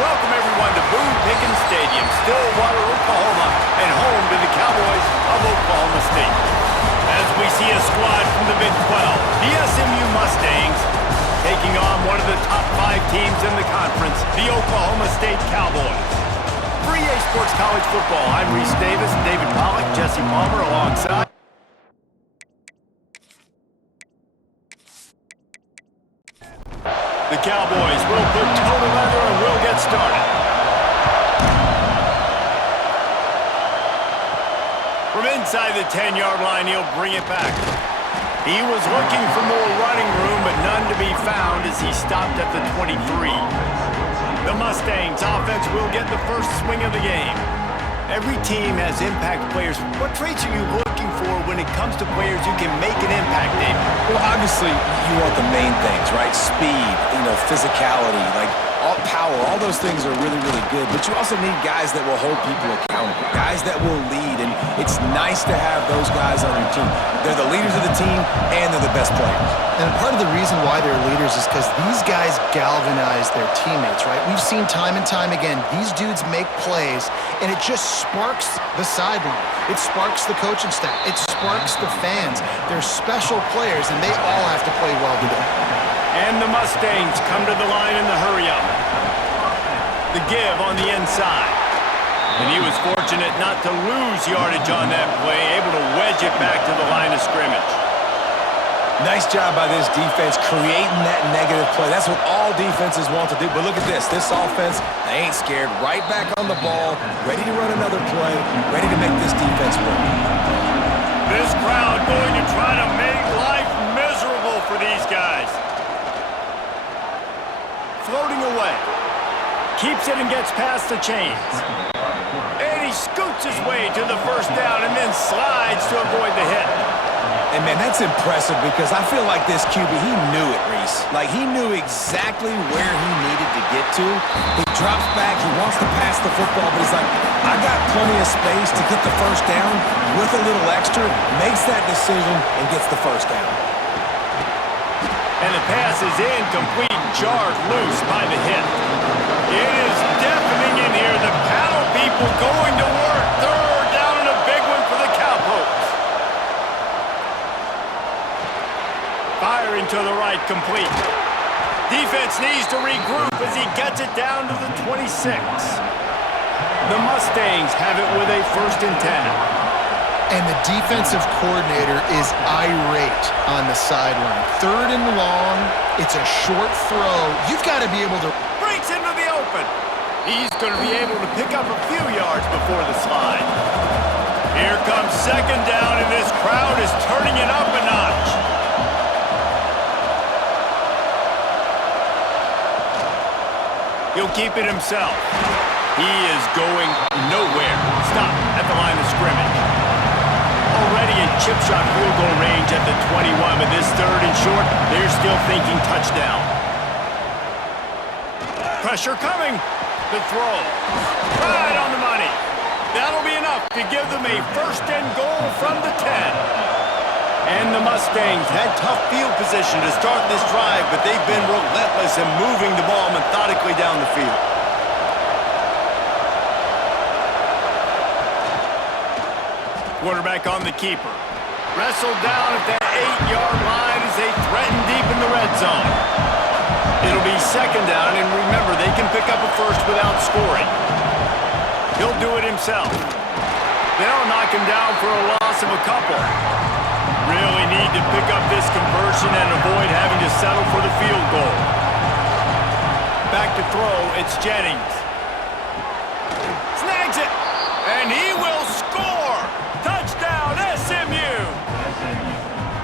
Welcome everyone to Boone Pickens Stadium, Stillwater, Oklahoma, and home to the Cowboys of Oklahoma State. As we see a squad from the Big 12, the SMU Mustangs taking on one of the top 5 teams in the conference, the Oklahoma State Cowboys. For EA Sports College Football, I'm Reese Davis, David Pollack, Jesse Palmer alongside. The Cowboys will put toe to leather and will get started. From inside the 10-yard line, he'll bring it back. He was looking for more running room, but none to be found as he stopped at the 23. The Mustangs offense will get the first swing of the game. Every team has impact players. What traits are you looking for when it comes to players who can make an impact, David? Well, obviously, you want the main things, right? Speed, physicality, all power, all those things are really, really good. But you also need guys that will hold people accountable, guys that will lead. And it's nice to have those guys on your team. They're the leaders of the team, and they're the best players. And part of the reason why they're leaders is because these guys galvanize their teammates, right? We've seen time and time again, these dudes make plays, and it just sparks the sideline. It sparks the coaching staff. It sparks the fans. They're special players, and they all have to play well today. And the Mustangs come to the line in the hurry-up. The give on the inside. And he was fortunate not to lose yardage on that play, able to wedge it back to the line of scrimmage. Nice job by this defense creating that negative play. That's what all defenses want to do. But look at this. This offense, they ain't scared. Right back on the ball, ready to run another play, ready to make this defense work. This crowd going to try to make life miserable for these guys. Floating away. Keeps it and gets past the chains. And he scoots his way to the first down and then slides to avoid the hit. And, man, that's impressive because I feel like this QB, he knew it, Reese. He knew exactly where he needed to get to. He drops back. He wants to pass the football, but he's like, I got plenty of space to get the first down with a little extra, makes that decision, and gets the first down. And the pass is incomplete, jarred loose by the hit. It is deafening in here. The paddle people going to work. Third down and a big one for the Cowpokes. Firing to the right, complete. Defense needs to regroup as he gets it down to the 26. The Mustangs have it with a 1st and 10. And the defensive coordinator is irate on the sideline. 3rd and long, it's a short throw. You've got to be able to... Breaks into the open. He's going to be able to pick up a few yards before the slide. Here comes 2nd down, and this crowd is turning it up a notch. He'll keep it himself. He is going nowhere. Stop at the line of scrimmage. Already in chip shot field goal range at the 21, but this 3rd and short, they're still thinking touchdown. Pressure coming. The throw. Right on the money. That'll be enough to give them a 1st and goal from the 10. And the Mustangs had tough field position to start this drive, but they've been relentless in moving the ball methodically down the field. Quarterback on the keeper. Wrestled down at that 8-yard line as they threaten deep in the red zone. It'll be 2nd down, and remember, they can pick up a first without scoring. He'll do it himself. They'll knock him down for a loss of a couple. Really need to pick up this conversion and avoid having to settle for the field goal. Back to throw, it's Jennings. Snags it, and he will score! Touchdown, SMU!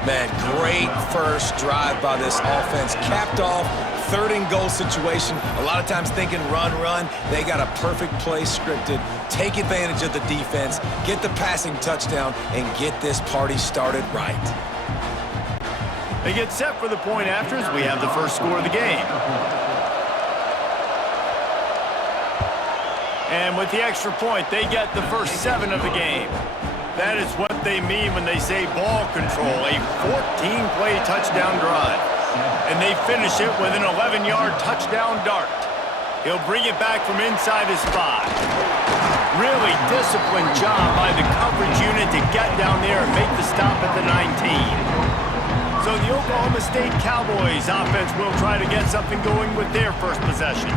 Man, great first drive by this offense. Capped off, 3rd and goal situation. A lot of times thinking run. They got a perfect play scripted. Take advantage of the defense, get the passing touchdown, and get this party started right. They get set for the point after as we have the first score of the game. And with the extra point, they get the first 7 of the game. That is what they mean when they say ball control, a 14-play touchdown drive. And they finish it with an 11-yard touchdown dart. He'll bring it back from inside his 5. Really disciplined job by the coverage unit to get down there and make the stop at the 19. So the Oklahoma State Cowboys offense will try to get something going with their first possession.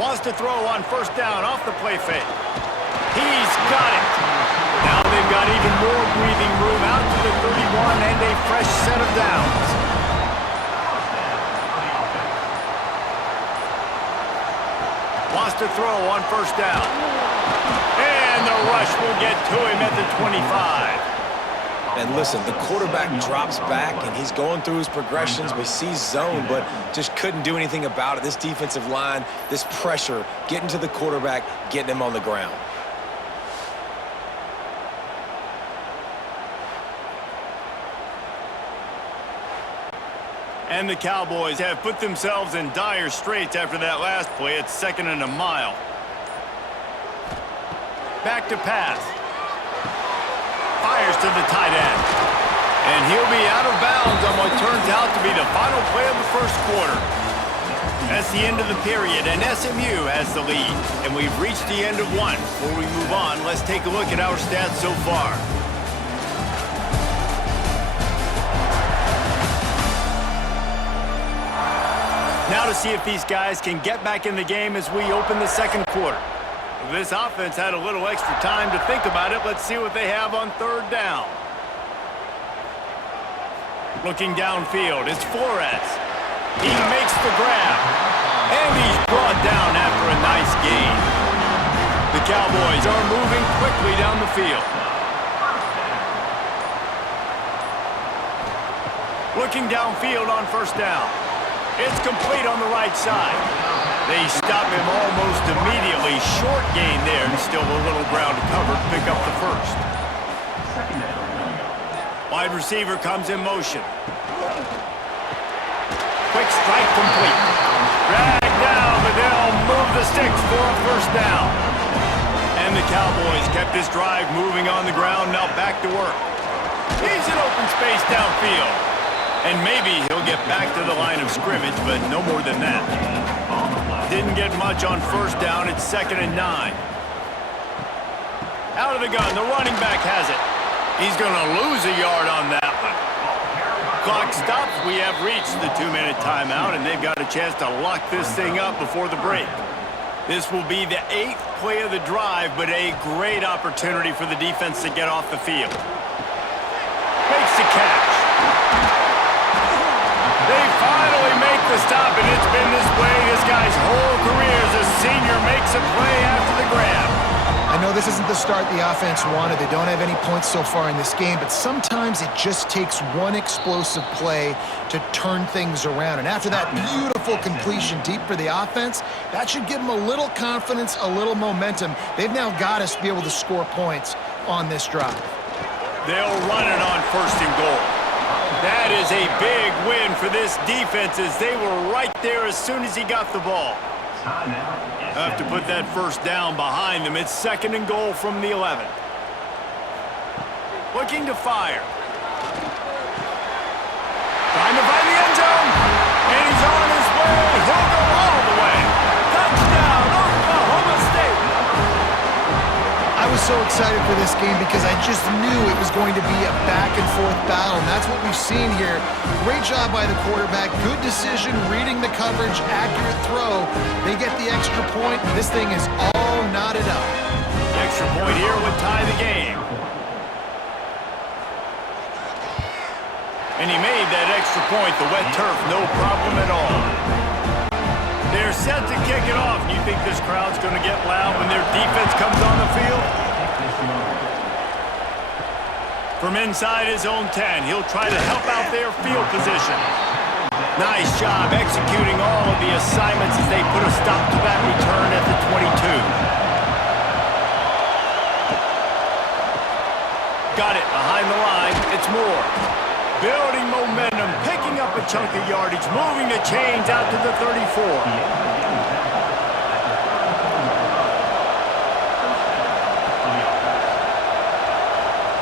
Wants to throw on first down off the play fake. He's got it. Now they've got even more breathing room out to the 31 and a fresh set of downs. Wants to throw on first down. And the rush will get to him at the 25. And listen, the quarterback drops back, and he's going through his progressions. We see zone, but just couldn't do anything about it. This defensive line, this pressure, getting to the quarterback, getting him on the ground. And the Cowboys have put themselves in dire straits after that last play. It's 2nd and a mile. Back to pass. Fires to the tight end. And he'll be out of bounds on what turns out to be the final play of the first quarter. That's the end of the period, and SMU has the lead. And we've reached the end of one. Before we move on, let's take a look at our stats so far. Now to see if these guys can get back in the game as we open the second quarter. If this offense had a little extra time to think about it, let's see what they have on third down. Looking downfield, it's Flores. He makes the grab. And he's brought down after a nice gain. The Cowboys are moving quickly down the field. Looking downfield on first down. It's complete on the right side. They stop him almost immediately. Short gain there, and still a little ground to cover to pick up the first. Wide receiver comes in motion. Quick strike complete. Dragged down, but they'll move the sticks for a first down. And the Cowboys kept this drive moving on the ground, now back to work. He's in open space downfield. And maybe he'll get back to the line of scrimmage, but no more than that. Didn't get much on first down. It's 2nd and 9. Out of the gun. The running back has it. He's going to lose a yard on that one. Clock stops. We have reached the 2-minute timeout, and they've got a chance to lock this thing up before the break. This will be the 8th play of the drive, but a great opportunity for the defense to get off the field. Makes the catch. They finally make the stop, and it's been this way this guy's whole career as a senior makes a play after the grab. I know this isn't the start the offense wanted. They don't have any points so far in this game, but sometimes it just takes one explosive play to turn things around. And after that beautiful completion deep for the offense, that should give them a little confidence, a little momentum. They've now got us to be able to score points on this drive. They'll run it on first and goal. That is a big win for this defense as they were right there as soon as he got the ball. Have to put that first down behind them. It's 2nd and goal from the 11. Looking to fire. Trying to find the end zone. And he's on his way. He'll go all the way. Touchdown, Oklahoma State. I was so excited for this game because I just knew it was going to be a back-and-forth battle, and that's what we've seen here. Great job by the quarterback, good decision, reading the coverage, accurate throw. They get the extra point, and this thing is all knotted up. The extra point here would tie the game. And he made that extra point, the wet turf, no problem at all. They're set to kick it off. You think this crowd's going to get loud when their defense comes on the field? From inside his own 10, he'll try to help out their field position. Nice job executing all of the assignments as they put a stop to that return at the 22. Got it behind the line. It's Moore. Building momentum, picking up a chunk of yardage, moving the chains out to the 34.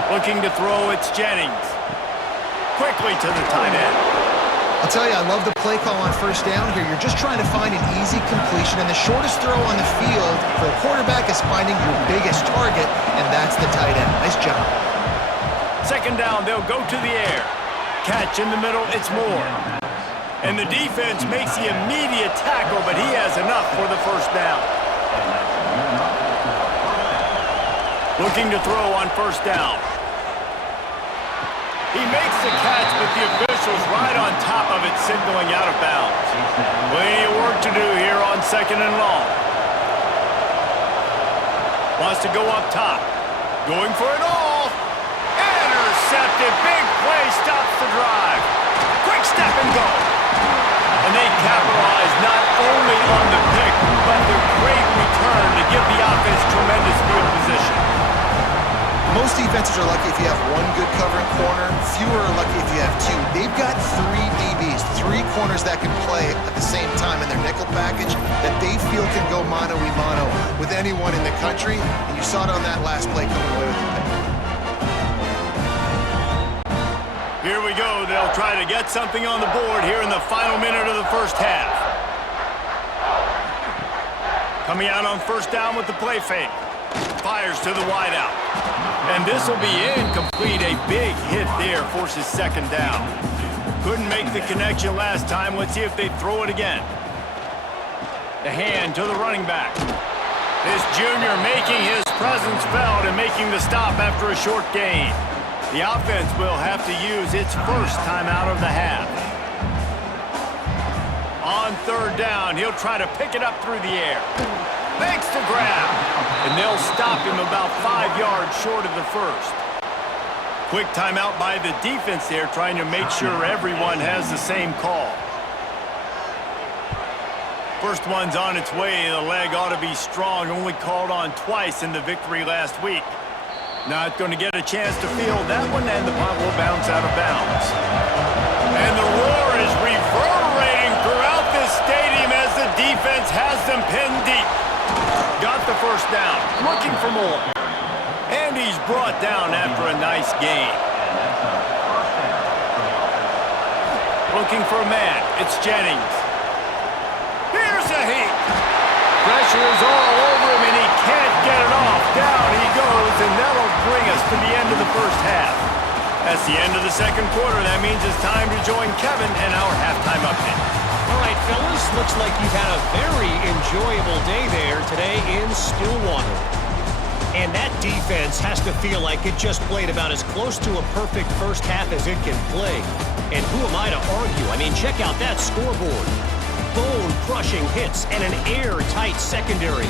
Looking to throw, it's Jennings. Quickly to the tight end. I'll tell you, I love the play call on first down here. You're just trying to find an easy completion, and the shortest throw on the field for the quarterback is finding your biggest target, and that's the tight end. Nice job. Second down, they'll go to the air. Catch in the middle, it's Moore. And the defense makes the immediate tackle, but he has enough for the first down. Looking to throw on first down. He makes the catch, but the official's right on top of it, signaling out of bounds. Plenty of work to do here on second and long. Wants to go up top. Going for it all. Intercepted. Big play stops the drive. Quick step and go. And they capitalize not only on the pick, but the great return to give the offense tremendous field position. Most defenses are lucky if you have one good covering corner. Fewer are lucky if you have two. They've got three DBs, three corners that can play at the same time in their nickel package that they feel can go mano-a-mano with anyone in the country. And you saw it on that last play coming away with the pick. Here we go. They'll try to get something on the board here in the final minute of the first half. Coming out on first down with the play fake. Fires to the wideout. And this will be incomplete. A big hit there forces second down. Couldn't make the connection last time. Let's see if they throw it again. The hand to the running back. This junior making his presence felt and making the stop after a short gain. The offense will have to use its first timeout of the half. On third down, he'll try to pick it up through the air. Makes the grab. And they'll stop him about 5 yards short of the first. Quick timeout by the defense there, trying to make sure everyone has the same call. First one's on its way. The leg ought to be strong. Only called on twice in the victory last week. Not going to get a chance to field that one, and the punt will bounce out of bounds. And the roar is reverberating throughout this stadium as the defense has them pinned deep. Got the first down, looking for more. And he's brought down after a nice gain. Looking for a man, it's Jennings. Here's a heat. Pressure is all over him, and he can't get it off. Down he goes, and that'll bring us to the end of the first half. That's the end of the second quarter. That means it's time to join Kevin and our halftime update. All right, fellas, looks like you've had a very enjoyable day there today in Stillwater. And that defense has to feel like it just played about as close to a perfect first half as it can play. And who am I to argue? I mean, check out that scoreboard. Bone-crushing hits and an airtight secondary.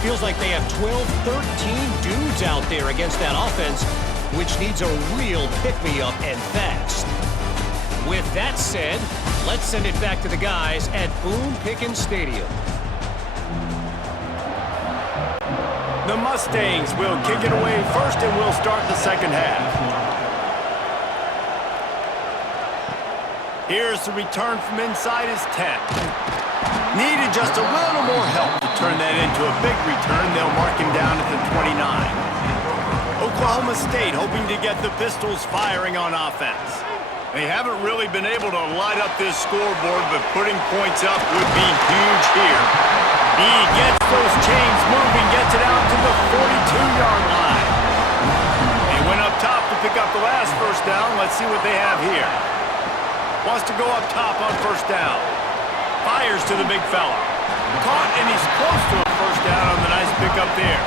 Feels like they have 12, 13 dudes out there against that offense, which needs a real pick-me-up and fast. With that said, let's send it back to the guys at Boone Pickens Stadium. The Mustangs will kick it away first, and we'll start the second half. Here's the return from inside his 10. Needed just a little more help to turn that into a big return. They'll mark him down at the 29. Oklahoma State hoping to get the Pistols firing on offense. They haven't really been able to light up this scoreboard, but putting points up would be huge here. He gets those chains moving, gets it out to the 42-yard line. They went up top to pick up the last first down. Let's see what they have here. Wants to go up top on first down. Fires to the big fella. Caught, and he's close to a first down on the nice pickup there.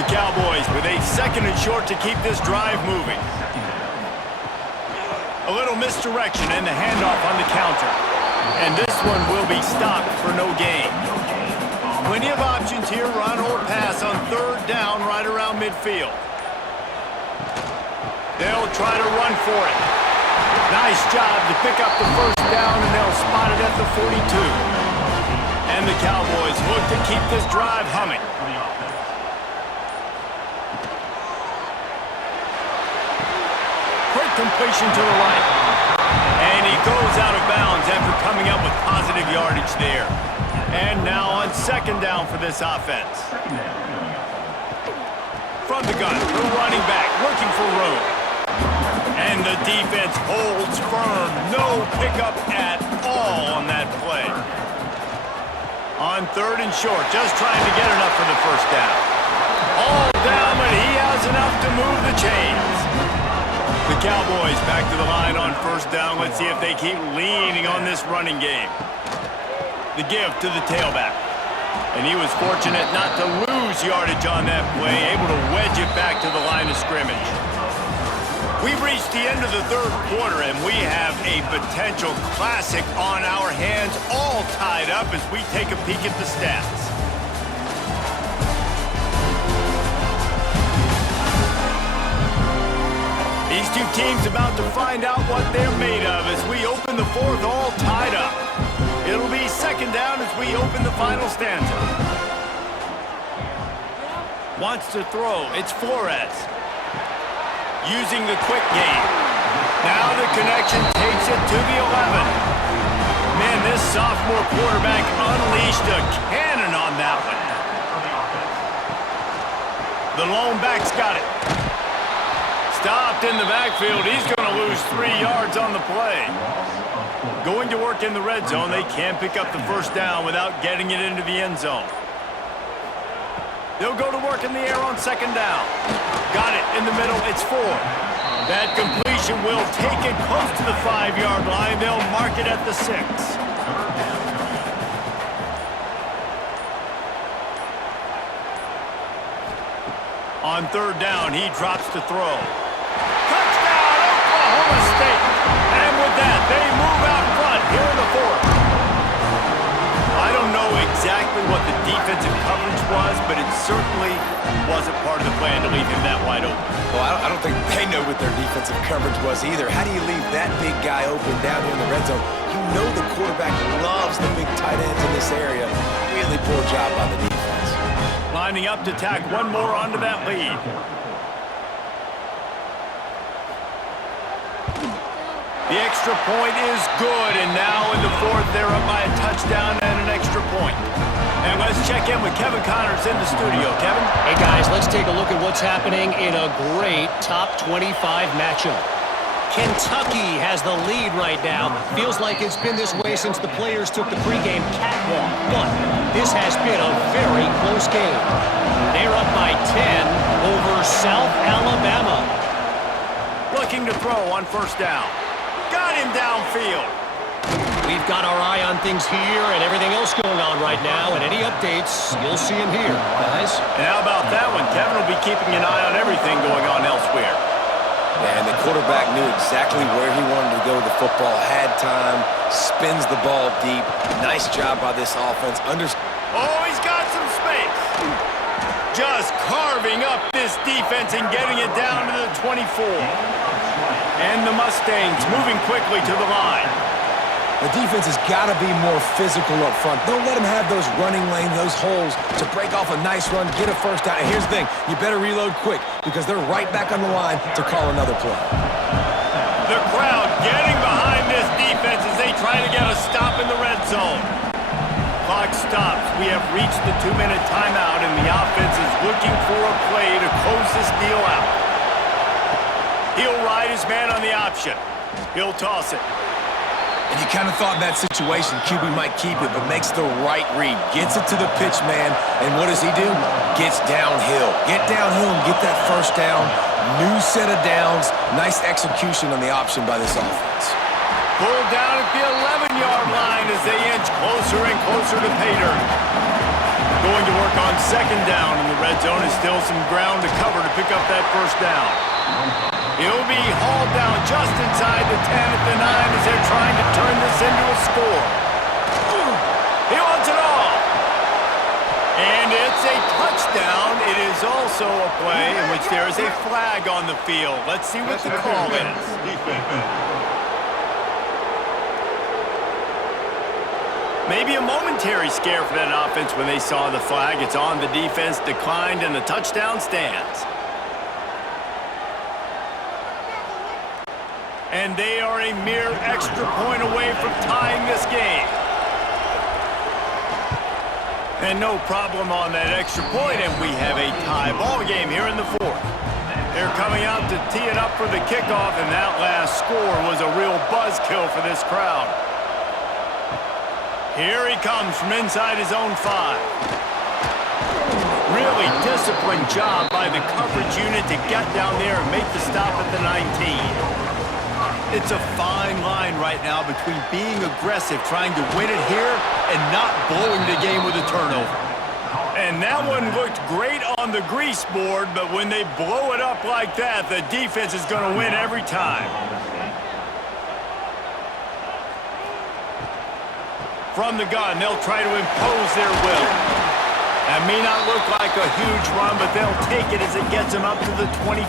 The Cowboys with a second and short to keep this drive moving. A little misdirection and the handoff on the counter. And this one will be stopped for no gain. Plenty of options here, run or pass on third down right around midfield. They'll try to run for it. Nice job to pick up the first down, and they'll spot it at the 42. And the Cowboys look to keep this drive humming. Quick completion to the right. And he goes out of bounds after coming up with positive yardage there. And now on second down for this offense. From from the gun. The running back looking for room. And the defense holds firm. No pickup at all on that play. On 3rd and short, just trying to get enough for the first down. All down, but he has enough to move the chains. The Cowboys back to the line on 1st down. Let's see if they keep leaning on this running game. The give to the tailback. And he was fortunate not to lose yardage on that play, able to wedge it back to the line of scrimmage. We've reached the end of the 3rd quarter, and we have a potential classic on our hands, all tied up as we take a peek at the stats. These two teams about to find out what they're made of as we open the 4th, all tied up. It'll be 2nd down as we open the final stanza. Wants to throw. It's Flores. Using the quick game. Now the connection takes it to the 11. Man, this sophomore quarterback unleashed a cannon on that one. The lone back's got it. Stopped in the backfield. He's going to lose 3 yards on the play. Going to work in the red zone. They can't pick up the 1st down without getting it into the end zone. They'll go to work in the air on 2nd down. Got it in the middle. It's 4. That completion will take it close to the 5-yard line. They'll mark it at the 6. On 3rd down, he drops to throw. Touchdown, Oklahoma State. And with that, they move out front here in the 4th. I don't know exactly what the defensive coverage was, but it certainly wasn't part of the plan to leave him that wide open. Well, I don't think they know what their defensive coverage was either. How do you leave that big guy open down here in the red zone? You know the quarterback loves the big tight ends in this area. Really poor job by the defense. Lining up to tack one more onto that lead. The extra point is good, and now in the 4th, they're up by a touchdown and an extra point. And let's check in with Kevin Connors in the studio. Kevin? Hey, guys, let's take a look at what's happening in a great top 25 matchup. Kentucky has the lead right now. Feels like it's been this way since the players took the pregame catwalk. But this has been a very close game. They're up by 10 over South Alabama. Looking to throw on 1st down. Got him downfield. We've got our eye on things here and everything else going on right now, and any updates, you'll see them here, guys. And how about that one? Kevin will be keeping an eye on everything going on elsewhere. Yeah, and the quarterback knew exactly where he wanted to go with the football, had time, spins the ball deep. Nice job by this offense. Oh, he's got some space. Just carving up this defense and getting it down to the 24. And the Mustangs moving quickly to the line. The defense has got to be more physical up front. Don't let them have those running lanes, those holes to break off a nice run, get a 1st down. And here's the thing, you better reload quick because they're right back on the line to call another play. The crowd getting behind this defense as they try to get a stop in the red zone. Clock stops. We have reached the 2-minute timeout, and the offense is looking for a play to close this deal out. He'll ride his man on the option. He'll toss it. And you kind of thought in that situation QB might keep it, but makes the right read. Gets it to the pitch man, and what does he do? Gets downhill. Get downhill and get that 1st down. New set of downs. Nice execution on the option by this offense. Pulled down at the 11-yard line as they inch closer and closer to pay dirt. Going to work on 2nd down in the red zone. Is still some ground to cover to pick up that 1st down. He'll be hauled down just inside the 10 at the 9 as they're trying to turn this into a score. He wants it all. And it's a touchdown. It is also a play in which there is a flag on the field. Let's see what the call is. Maybe a momentary scare for that offense when they saw the flag. It's on, the defense declined, and the touchdown stands. And they are a mere extra point away from tying this game. And no problem on that extra point, and we have a tie ball game here in the fourth. They're coming out to tee it up for the kickoff, and that last score was a real buzzkill for this crowd. Here he comes from inside his own 5. Really disciplined job by the coverage unit to get down there and make the stop at the 19. It's a fine line right now between being aggressive, trying to win it here, and not blowing the game with a turnover. And that one looked great on the grease board, but when they blow it up like that, the defense is going to win every time. From the gun, they'll try to impose their will. That may not look like a huge run, but they'll take it as it gets them up to the 24.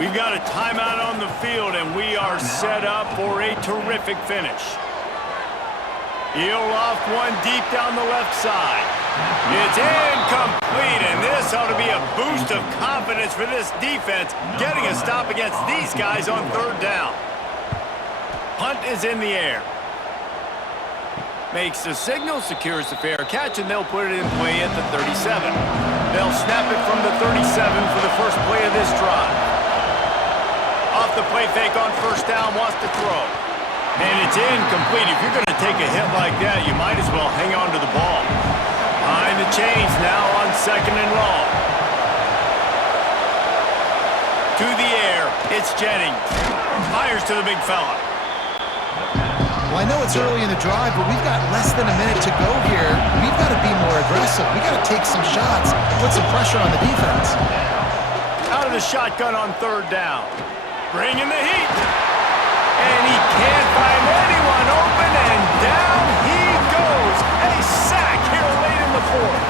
We've got a timeout on the field, and we are set up for a terrific finish. He'll loft one deep down the left side. It's incomplete, and this ought to be a boost of confidence for this defense, getting a stop against these guys on 3rd down. Punt is in the air. Makes the signal, secures the fair catch, and they'll put it in play at the 37. They'll snap it from the 37 for the first play of this drive. Off the play fake on 1st down, wants to throw. And it's incomplete. If you're going to take a hit like that, you might as well hang on to the ball. Behind the chains now on 2nd and long. To the air, it's Jennings. Fires to the big fella. Well, I know it's early in the drive, but we've got less than a minute to go here. We've got to be more aggressive. We've got to take some shots, put some pressure on the defense. Out of the shotgun on 3rd down. Bringing the heat. And he can't find anyone open, and down he goes. A sack here late in the 4th.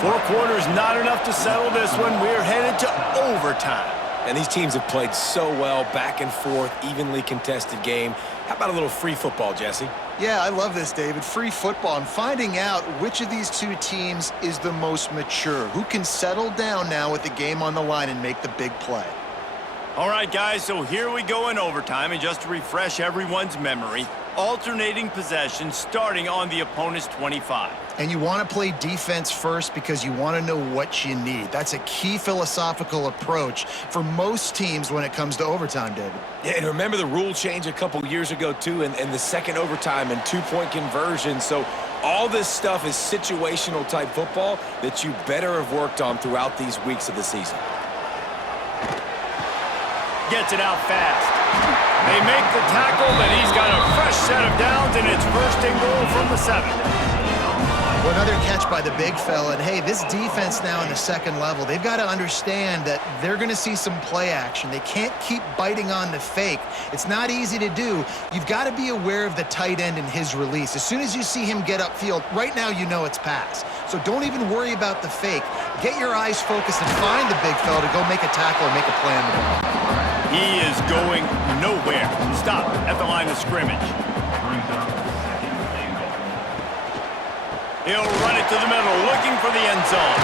Four quarters not enough to settle this one. We're headed to overtime. And these teams have played so well, back and forth, evenly contested game. How about a little free football, Jesse? Yeah, I love this, David. Free football. I'm finding out which of these two teams is the most mature, who can settle down now with the game on the line and make the big play. All right, guys, so here we go in overtime, and just to refresh everyone's memory, alternating possession starting on the opponent's 25. And you want to play defense first because you want to know what you need. That's a key philosophical approach for most teams when it comes to overtime, David. Yeah, and remember the rule change a couple years ago, too, and the second overtime and 2-point conversion. So all this stuff is situational type football that you better have worked on throughout these weeks of the season. Gets it out fast. They make the tackle, and he's got a fresh set of downs, and it's 1st and goal from the 7. Well, another catch by the big fella. And, hey, this defense now in the 2nd level, they've got to understand that they're going to see some play action. They can't keep biting on the fake. It's not easy to do. You've got to be aware of the tight end and his release. As soon as you see him get upfield, right now you know it's pass. So don't even worry about the fake. Get your eyes focused and find the big fella to go make a tackle or make a play on the ball. He is going nowhere. Stop at the line of scrimmage. He'll run it to the middle, looking for the end zone.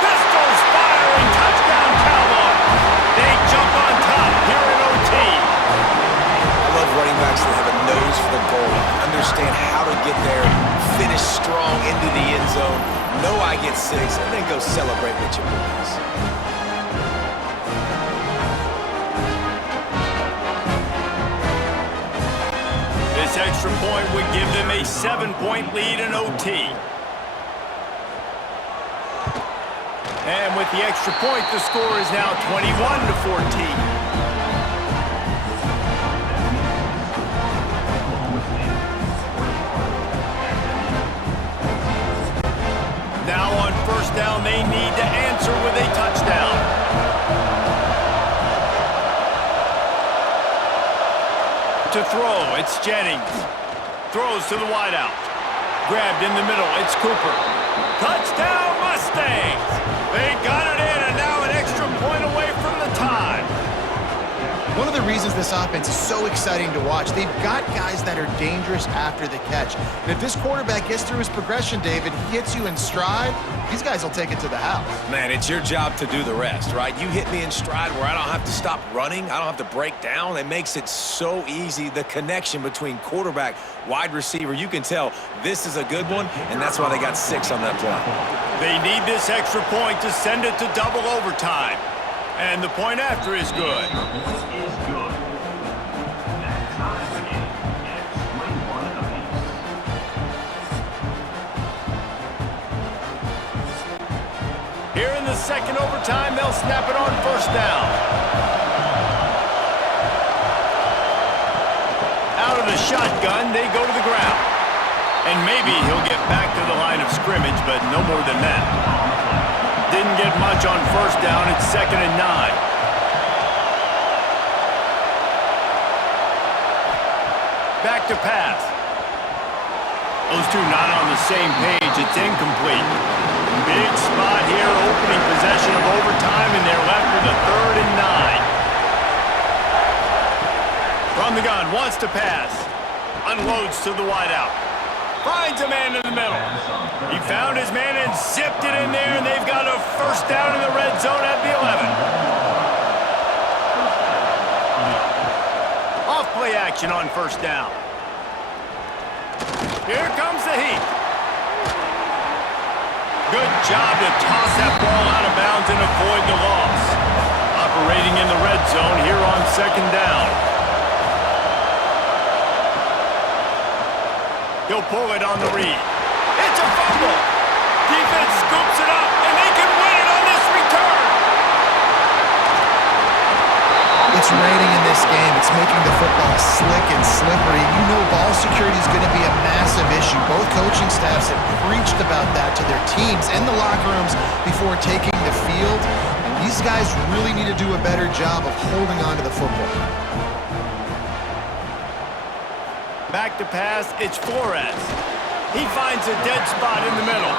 Pistols firing, touchdown Cowboys. They jump on top here in OT. I love running backs that have a nose for the goal, understand how to get there, finish strong into the end zone, know I get 6, and then go celebrate with your boys. This extra point would give them a 7-point lead in OT. And with the extra point, the score is now 21-14. Now on 1st down, they need to answer with a touchdown. To throw, it's Jennings. Throws to the wideout. Grabbed in the middle, it's Cooper. Touchdown Mustangs! They got it in, and now an extra point away from the tie. One of the reasons reasons this offense is so exciting to watch. They've got guys that are dangerous after the catch. And if this quarterback gets through his progression, David, he hits you in stride, these guys will take it to the house. Man, it's your job to do the rest, right? You hit me in stride where I don't have to stop running. I don't have to break down. It makes it so easy. The connection between quarterback, wide receiver, you can tell this is a good one, and that's why they got 6 on that play. They need this extra point to send it to double overtime. And the point after is good. Here in the second overtime, they'll snap it on first down. Out of the shotgun, they go to the ground. And maybe he'll get back to the line of scrimmage, but no more than that. Didn't get much on first down. It's 2nd and 9. Back to pass. Those two not on the same page. It's incomplete. Big spot here, opening possession of overtime, and they're left with a 3rd and 9. From the gun, wants to pass. Unloads to the wideout. Finds a man in the middle. He found his man and zipped it in there, and they've got a first down in the red zone at the 11. Off play action on first down. Here comes the heat. Good job to toss that ball out of bounds and avoid the loss. Operating in the red zone here on 2nd down. He'll pull it on the read. It's a fumble. Defense scoops it up, and they can win it on this return. It's raining in this game. It's making the football slick and slippery. You know ball security is going to be a massive issue. Both coaching staffs have preached about that to their teams and the locker rooms before taking the field. And these guys really need to do a better job of holding on to the football. Back to pass, it's Flores. He finds a dead spot in the middle.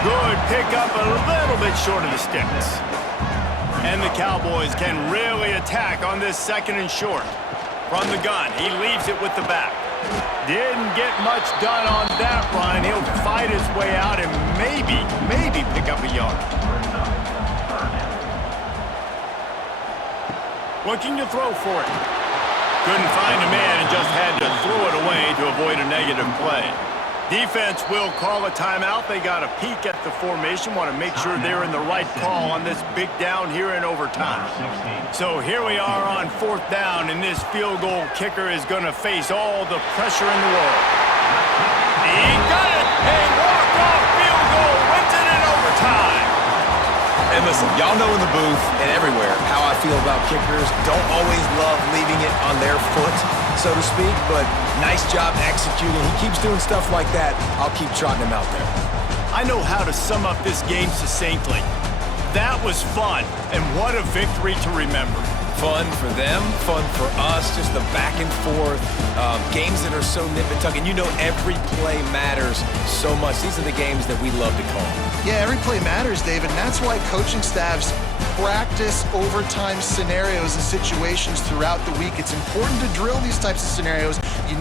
Good pickup, a little bit short of the sticks. And the Cowboys can really attack on this 2nd and short. From the gun, he leaves it with the back. Didn't get much done on that run. He'll fight his way out and maybe pick up a yard. Looking to throw for it. Couldn't find a man and just had to throw it away to avoid a negative play. Defense will call a timeout. They got a peek at the formation, want to make sure they're in the right call on this big down here in overtime. So here we are on 4th down, and this field goal kicker is going to face all the pressure in the world. He got it! A walk-off field goal wins it in overtime. And listen, y'all know in the booth and everywhere how I feel about kickers. Don't always love leaving it on their foot, so to speak, but nice job executing. He keeps doing stuff like that. I'll keep trotting him out there. I know how to sum up this game succinctly. That was fun, and what a victory to remember. Fun for them, fun for us, just the back and forth, games that are so nip and tuck, and you know every play matters so much. These are the games that we love to call. Yeah, every play matters, David, and that's why coaching staffs practice overtime scenarios and situations throughout the week. It's important to drill these types of scenarios. You